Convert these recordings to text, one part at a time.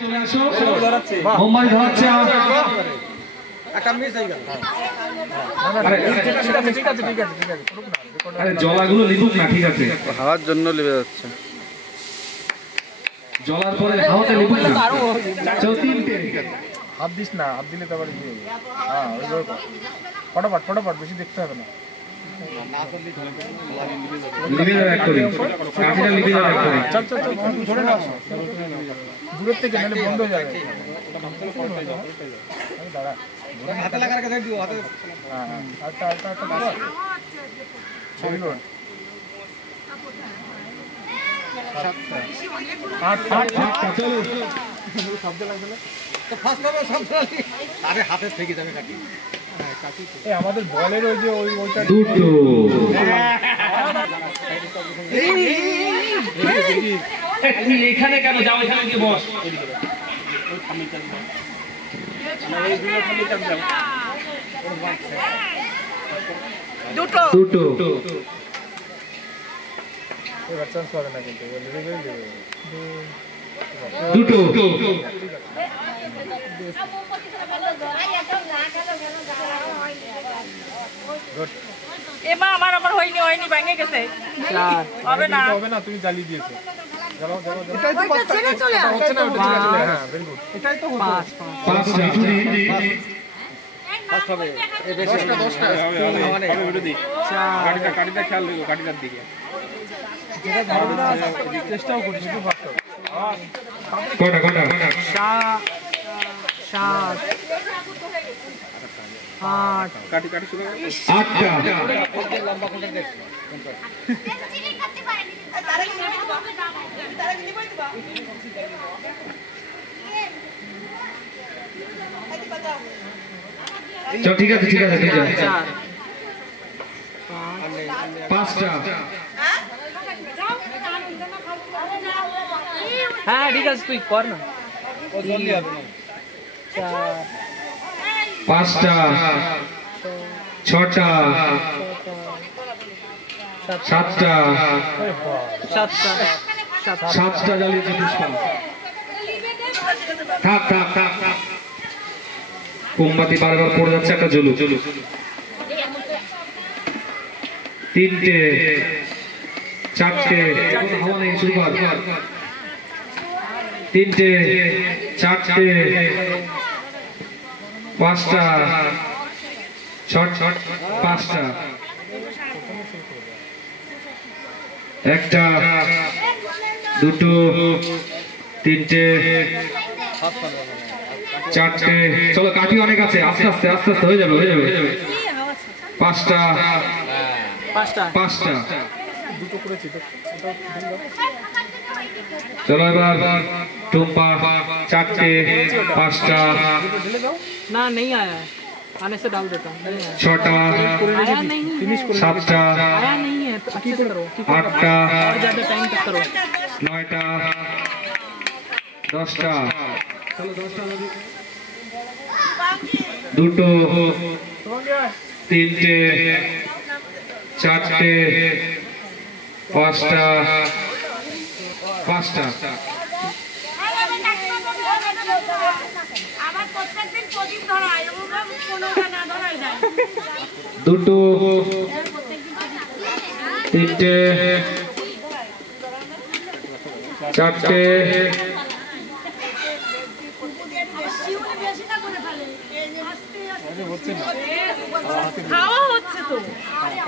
চলে আসো মোমবাতি ধরাচ্ছে আরে জলাগুলো লিখুক না, ঠিক আছে হাওয়ার জন্য লিভে যাচ্ছে। জলার পরে হাওয়াতে লিখুক না। চল তিনটে হাত দিস না, হাত দিলে তো আবার হ্যাঁ ওইভাবে ফটাফট ফটাফট, বেশি দেখতে হবে না। লিখে যাবে এক করে, কাঠিটা লিখে যাবে এক করে। চল চল চল ধরে নাও দূরের থেকে, নাহলে বন্ধ হয়ে যাবে। দাঁড়া হাতে লাগা রেখে দিও, হাতে হ্যাঁ হ্যাঁ আচ্ছা আচ্ছা আচ্ছা ভেরি গুড। চলো শব্দ লাগবে তো ফার্স্ট হবে শব্দ। আরে হাতে থেকে যাবে কাটি। এই আমাদের বলের ওই যে ওইটা দুটো তুই এখানে কেন যাও, এখানে গিয়ে বস। দুটো দুটো চান্স পাবে না কিন্তু দুটো এমা আমার হয়নি ভেঙে গেছে, হবে না হবে না, তুমি জ্বালিয়ে দিয়েছো। জ্বালাও জ্বালাও এটাই তো কথা ছেড়ে চলে আসো। হচ্ছে না, ওটা ঠিক আছে। হ্যাঁ ভেরি গুড, এটাই তো হতো। পাঁচটা ফার্স্ট হবে এই বেশি 10টা মানে ভিডিও দি কাটিটা খেয়াল দিও, কাটিটার দিকে যেটা ধরবে না চেষ্টাও করি শুধু ফার্স্ট হবে। কটা কটা সাত আট কাটি কাটি শুরু করো। আটটা লম্বা কোনটা দেখ চল ঠিক আছে ঠিক আছে ঠিক আছে। পাঁচটা হ্যাঁ ঠিক আছে তুই কর না। ও জলদি হবে না। পাঁচটা ছটা সাতটা সাতটা জ্বালিয়েছে পুষ্পা। থাক থাক থাক থাক, মোমবাতি বারবার পড়ে যাচ্ছে, একটা জ্বলুক। তিনটে চারটে হাওয়া নেই, শুরু কর। তিনটে চারটে পাঁচটা পাঁচটা একটা দুটো তিনটে চারটে। চলো কাঠি অনেক আছে, আস্তে আস্তে আস্তে আস্তে হয়ে যাবে হয়ে যাবে। পাঁচটা পাঁচটা দুটো করেছি তো। চলো এবার টুম্পা চারটে পাঁচটা ঢেলে দাও। ना नहीं आया है, आने से डाल देता हूँ। ছটা आया नहीं है, সাতটা आया नहीं है तो अच्छे से करो, আটটা और ज्यादा टाइम तक करो। নয়টা দশটা দুটো তিনটে চারটে পাঁচটা পাঁচটা দুটো তিনটে চারটে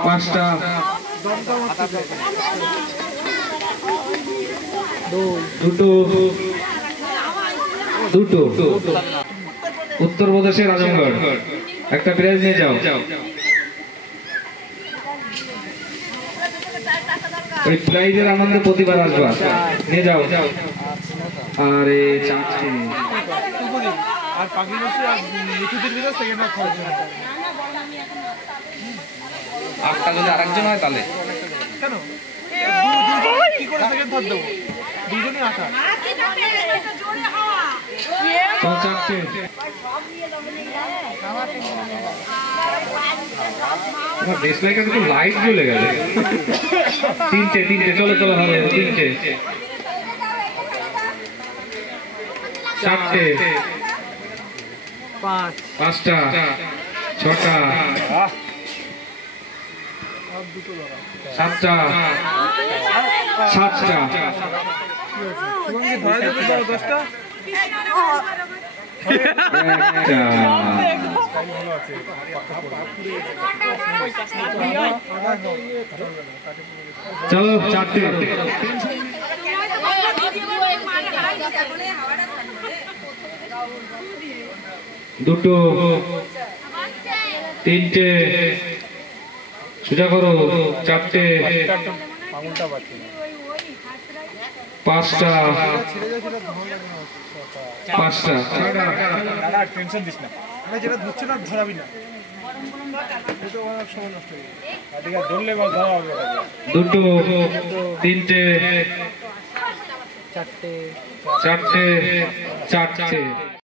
পাঁচটা দুটো দুটো উত্তরপ্রদেশের আজমগড় একটা প্রাইজ নিয়ে যাও। ওই প্রাইজের আনন্দে প্রতিবার আসবা, নিয়ে যাও। আরে চারটে আর পাগলি বসে আর লিখুদের ভিতর সেকেন্ড হাফ খরচ হয়। আটটা যদি আরেকজন হয় তাহলে কেন কি করে সেকেন্ড হাফ দেবো? দুজনই আটা। চারটে আমার ডিসলাইকে তো লাইট জ্বলে গেল। তিনটে তিনটে চলো চলো হবে তিনটে চারটে, পাঁচটা, ছটা, সাতটা, সাতটা, দশটা চলো চারটে, দুটো, তিনটে, সোজা করো, চারটে, আঙুলটা পাচ্ছি না পাঁচটা, ছেড়ে যাচ্ছে পাঁচটা, দাদা টেনশন দিস না যেটা ধরছে না ধরাবি না তো অনেক সময় নষ্ট হয়ে যাবে ঠিক আছে ধরলে বল ধরা হবে দুটো, তিনটে, চারটে, চারটে।